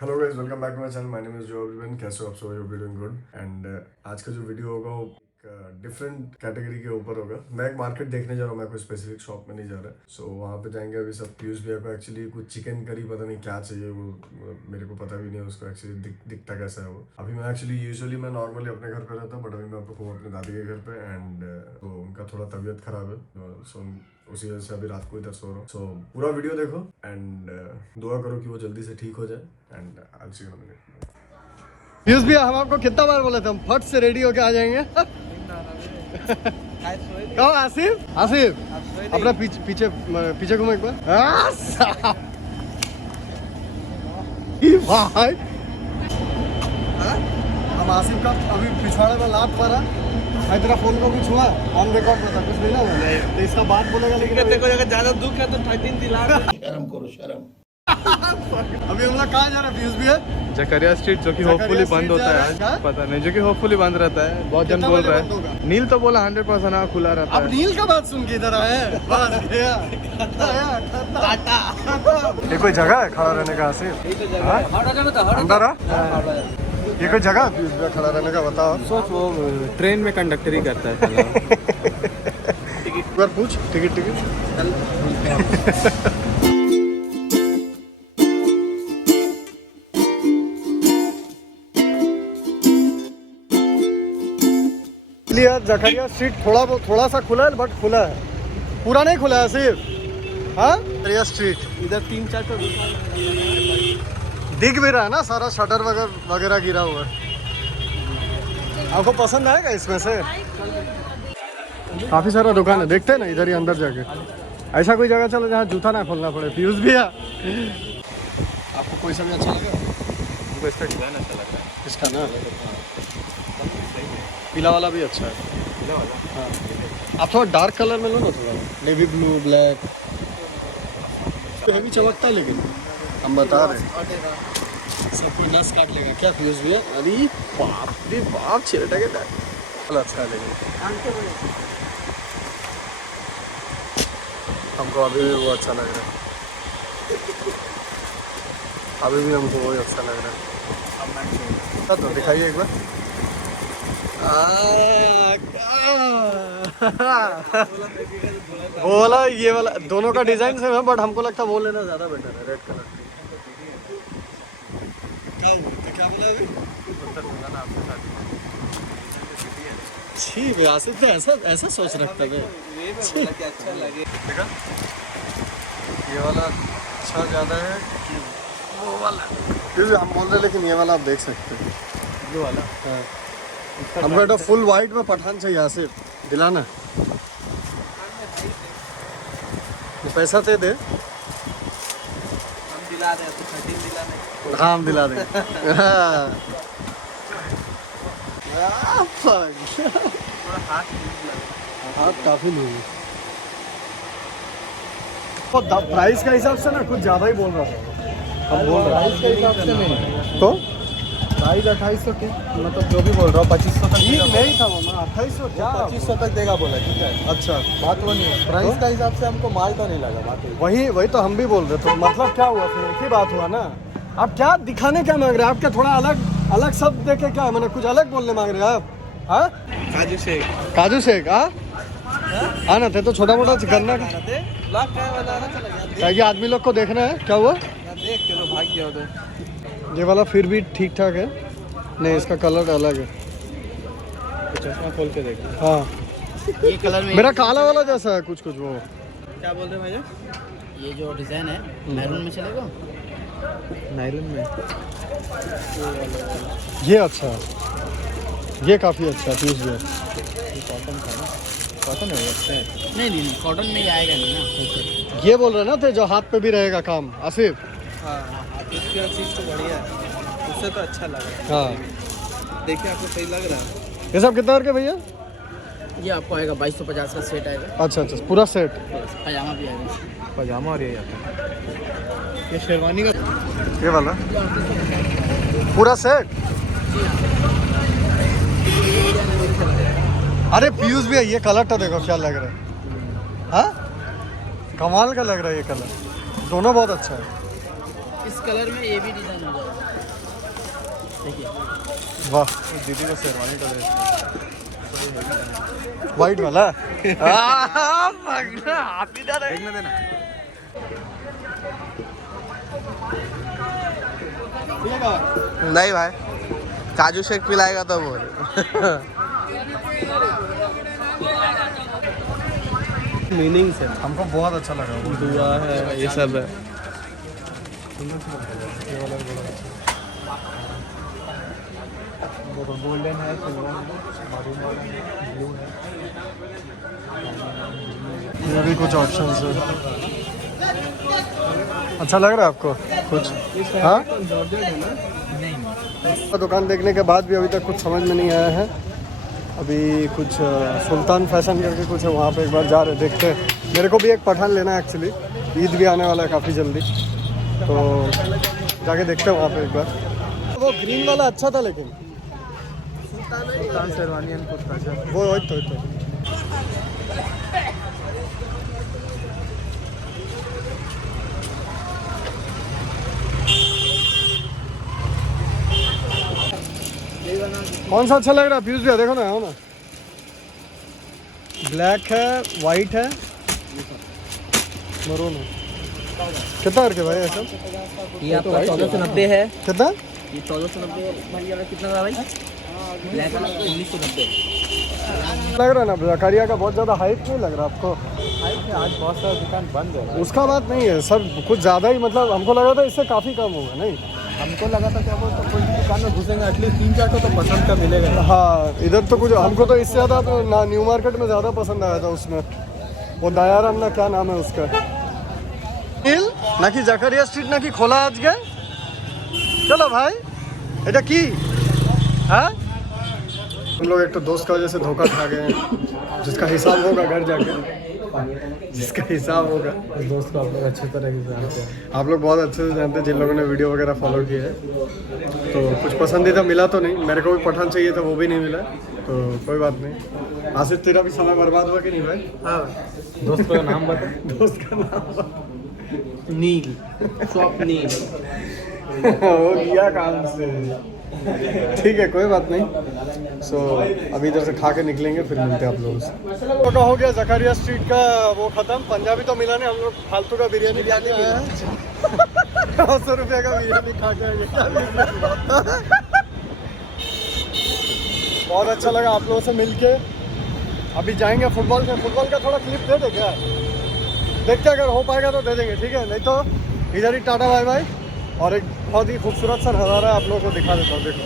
Hello guys, welcome back to my channel. My name is जो everyone. कैसे हो आप सब? Hope you doing good. And आज का जो वीडियो होगा वो डिफरेंट कैटेगरी के ऊपर होगा। मैं एक मार्केट देखने जा रहा हूँ, मैं कोई स्पेसिफिक शॉप में नहीं जा रहा। सो वहाँ पे जाएंगे। अभी सब पीयूष भैया को एक्चुअली कुछ चिकन करी पता नहीं क्या चाहिए, वो मेरे को पता भी नहीं है उसको एक्चुअली दिखता कैसा है वो। अभी मैं एक्चुअली यूजुअली मैं नॉर्मली अपने घर पे रहता हूँ, बट अभी मैं आपको अपने दादी के घर पे। एंड तो उनका थोड़ा तबीयत खराब है, सो उसी वजह से अभी रात को इधर सो रहा हूँ। सो पूरा वीडियो देखो एंड दुआ करो कि वो जल्दी से ठीक हो जाए। And I will see you in a minute. Piyush भैया, हम आपको कितना बार बोले थे हम फट से रेडी होके आ जाएंगे। कहो आसिफ, आसिफ अपना पीछे पीछे घूमो एक बार। भाई हम आसिफ का अभी पिछवाड़े में लात मारा। भाई तेरा फोन को कुछ हुआ? ऑन रिकॉर्ड में था, कुछ नहीं ना तो इसका बात बोलेगा। लेकिन देखो अगर ज्यादा दुख है तो 13 दिला शर्म करो शर्म। अभी हम लोग कहाँ जा रहे हैं पीयूष भैया? जकरिया स्ट्रीट, जो कि होपफुली बंद होता है आज, पता नहीं, जो कि होपफुली बंद रहता है। बहुत जन बोल रहा है। नील तो बोला 100% हाँ खुला रहता है। अब नील का बात सुन के इधर आए। बस गया। ये कोई जगह है खड़ा रहने का? आसिफ अंदर आ। ये कोई जगह है पीयूष भैया खड़ा रहने का? बताओ। सोच, वो ट्रेन में कंडक्टर ही करता है। एक बार पूछ टिकट। जकरिया स्ट्रीट थोड़ा सा खुला है, बट खुला है, पूरा नहीं खुला है सिर्फ। हाँ, जकरिया स्ट्रीट इधर 3-4 तो दिख भी रहा है ना, सारा शटर वगैरह गिरा हुआ है। आपको पसंद आएगा इसमें से? काफी सारा दुकान है, देखते हैं ना इधर ही अंदर जाके। ऐसा कोई जगह चलो जहाँ जूता ना खोलना पड़े। पीयूष भैया आपको कोई सा भी अच्छा लगा? हमको इसका डिजाइन अच्छा लग रहा है। इसका ना पीला वाला भी अच्छा है। पीला वाला? हाँ, आप थोड़ा डार्क कलर में लो ना, थोड़ा नेवी ब्लू ब्लैक। हैवी चमकता है, लेकिन हम बता रहे हैं सब कोई नस काट लेगा क्या पीयूष भैया? अरे बाप रे बाप, छिलटा के अच्छा है। लेकिन हमको अभी भी वो अच्छा लग रहा है। अभी भी हमको वही अच्छा लग रहा है। तो दिखाइए एक बार। वो वाला ये वाला दोनों का डिजाइन सेम है, बट हमको लगता है वो लेना ज्यादा बेटर है। रेड कलर क्या हुआ? तो क्या बोला अभी? छी भैया, आसिफ ऐसा ऐसा सोच रखता है। अच्छा लगे। देखा, ये वाला अच्छा ज्यादा है कि वो वाला? फिर हम बोल रहे, लेकिन ये वाला आप देख सकते हैं, ब्लू वाला। हाँ। हमको तो फुल वाइट में पठान चाहिए। आसिफ दिलाना, तो पैसा दे दे। हम दिला दे तो 13 दिला दे। हाँ, हम दिला देंगे। हाथ काफी लूंगी। प्राइस का हिसाब से ना कुछ ज्यादा ही बोल रहा था। हम बोल रहे प्राइस के हिसाब से नहीं तो प्राइस 2800 के, मतलब जो भी बोल रहा हूँ 2500 तक ठीक देगा। नहीं था मामा, 2800 क्या? 2500 तक देगा बोला, ठीक है। अच्छा, बात वो नहीं है, प्राइस का हिसाब से हमको माल तो नहीं लगा। बात वही तो हम भी बोल रहे। तो मतलब क्या हुआ फिर? एक ही बात हुआ ना। आप क्या दिखाने क्या मांग रहे हैं? आप क्या थोड़ा अलग शब्द देके क्या मैंने कुछ अलग बोलने मांग रहे हैं आप? हाँ, काजू शेक। हाँ ना, थे तो छोटा मोटा गन्ना का क्या आदमी लोग को देखना है। क्या हुआ? देख के भाग गया उधर। ये वाला फिर भी ठीक ठाक है। नहीं, इसका कलर अलग है। चश्मा खोल के देखा। हाँ, ये कलर में मेरा काला वाला जैसा है कुछ वो। क्या बोल रहे हैं भाई? ये जो डिजाइन है मैरून में चलेगा। नायलॉन में ये अच्छा है, ये काफ़ी अच्छा है पीस भी। कॉटन था ना, कॉटन है अच्छा है। नहीं कॉटन में ये आएगा नहीं ना। ये बोल रहे ना थे जो हाथ पे भी रहेगा काम। आसिफ हाँ, इसकी चीज़ तो बढ़िया है, उससे तो अच्छा लगा। हाँ, देखिए आपको सही लग रहा है। ये सब कितना करके भैया? ये आपको आएगा 2250 का सेट आएगा। अच्छा, पूरा सेट। पजामा भी आएगा। पजामा और ये आता है, ये शेरवानी का। ये वाला पूरा सेट। अरे पीयूष भैया, ये कलर तो देखो क्या लग रहा है। हाँ, कमाल का लग रहा है ये कलर। दोनों बहुत अच्छा है। इस कलर में ये भी डिजाइन हो जाएगा। देखिए वाह दीदी को शेरवानी का वाइट वाला देखने देना नहीं भाई काजू शेक पिलाएगा तो बोल मीनिंग से हमको बहुत अच्छा लगा वो। दुआ है ये सब है गोल्डन है सिल्वर है मरून वाला है ब्लू है ये भी कुछ ऑप्शन है। अच्छा लग रहा है आपको कुछ? हाँ, दुकान देखने के बाद भी अभी तक कुछ समझ में नहीं आया है। अभी कुछ सुल्तान फैशन करके कुछ है, वहाँ पे एक बार जा रहे देखते हैं। मेरे को भी एक पठान लेना है एक्चुअली, ईद भी आने वाला है काफ़ी जल्दी, तो जाके देखते हैं वहाँ पे एक बार। वो ग्रीन वाला अच्छा था लेकिन सुल्तान शेरवानी एंड कुर्ता वो वही तो कौन सा अच्छा लग रहा है? पीयूष भैया देखो ना, हो ना, ब्लैक है, वाइट है, मरून है। कितना करके भाई ऐसा? ये आपका 1490 है। कितना? ये 1490 भाई वाला कितना था भाई? ब्लैक वाला 1990 लग रहा है ना जकारिया का बहुत ज़्यादा हाइट नहीं लग रहा आपको? आज बहुत सारा दुकान बंद है उसका बात नहीं है सर, कुछ ज़्यादा ही, मतलब हमको लगा था इससे काफ़ी कम होगा। नहीं, हमको लगा था क्या बोलते कोई दुकान में घुसेंगे एटलीस्ट 3-4 तो पसंद का मिलेगा हाँ, इधर तो कुछ हमको तो इससे ज़्यादा तो ना न्यू मार्केट में ज़्यादा पसंद आया था उसमें, वो दयाराम ना क्या नाम है उसका, ना कि जकारिया स्ट्रीट ना कि खोला आज के। चलो भाई এটা কি हाँ, हम लोग एक तो दोस्त का वजह से धोखा खा गए हैं, जिसका हिसाब होगा घर जाके, जिसका हिसाब होगा। उस दोस्त को आप लोग अच्छी तरह से जानते हैं आप लोग बहुत अच्छे से जानते हैं, जिन लोगों ने वीडियो वगैरह फॉलो किया है। तो कुछ पसंदीदा मिला तो नहीं, मेरे को भी पठान चाहिए था, वो भी नहीं मिला, तो कोई बात नहीं। आसिफ तेरा भी समय बर्बाद हुआ कि नहीं भाई? हाँ दोस्त का नाम बता दोस्त का नाम नील शॉप नील हो गया काम से। ठीक है, कोई बात नहीं। सो अभी इधर से खा के निकलेंगे, फिर मिलते हैं आप लोगों से। तो हो गया जकारिया स्ट्रीट का वो ख़त्म, पंजाबी तो मिला नहीं, हम लोग फालतू का बिरयानी खा के आए हैं। 900 रुपये का बिरयानी खा के आए। बहुत अच्छा लगा आप लोगों से मिलके। अभी जाएंगे फुटबॉल में, फुटबॉल का थोड़ा क्लिप दे दे क्या? देखते अगर हो पाएगा तो दे देंगे, ठीक है? नहीं तो इधर ही टाटा बाय बाय। और एक बहुत ही खूबसूरत सा नज़ारा आप लोगों को दिखा देता हूँ, देखो।